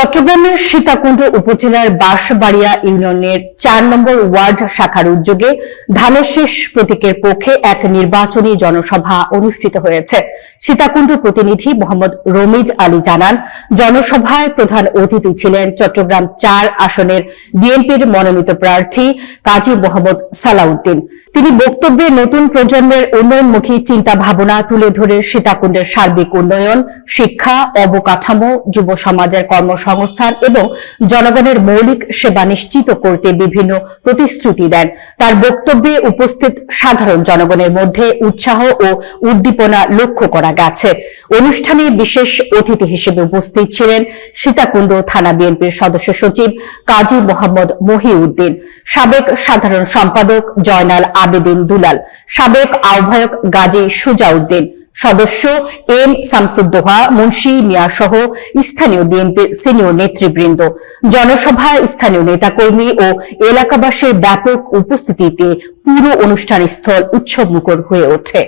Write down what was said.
চট্টগ্রামের সীতাকুণ্ড উপজেলার বাঁশবাড়িয়া ইউনিয়নের ৪ নম্বর ওয়ার্ড শাখার উদ্যোগে ধানের শীষ প্রতীকের পক্ষে এক নির্বাচনী জনসভা অনুষ্ঠিত হয়েছে। সীতাকুণ্ড প্রতিনিধি মোহাম্মদ রমিজ আলী জানান, জনসভায় প্রধান অতিথি ছিলেন চট্টগ্রাম ৪ আসনের বিএনপির মনোনীত প্রার্থী কাজী মোহাম্মদ সালাউদ্দিন। তিনি বক্তব্যে নতুন প্রজন্মের উন্নয়নমুখী চিন্তা ভাবনা তুলে ধরে সীতাকুণ্ডের সার্বিক উন্নয়ন, শিক্ষা, অবকাঠামো, যুব সমাজের কর্মসংস্থান এবং জনগণের মৌলিক সেবা নিশ্চিত করতে বিভিন্ন প্রতিশ্রুতি দেন। তার বক্তব্যে উপস্থিত সাধারণ জনগণের মধ্যে উৎসাহ ও উদ্দীপনা লক্ষ্য করা গেছে। অনুষ্ঠানে বিশেষ অতিথি হিসেবে উপস্থিত ছিলেন সীতাকুণ্ড থানা বিএনপির সদস্য সচিব কাজী মোহাম্মদ মহিউদ্দিন, সাবেক সাধারণ সম্পাদক জয়নাল আবেদিন দুলাল, সাবেক আহ্বায়ক গাজী সুজাউদ্দিন, সদস্য এম শামসুদ্দোহা, মুন্সি মিয়া সহ স্থানীয় বিএনপির সিনিয়র নেতৃবৃন্দ। জনসভায় স্থানীয় নেতাকর্মী ও এলাকাবাসীর ব্যাপক উপস্থিতিতে পুরো অনুষ্ঠান স্থল উৎসবমুখর হয়ে ওঠে।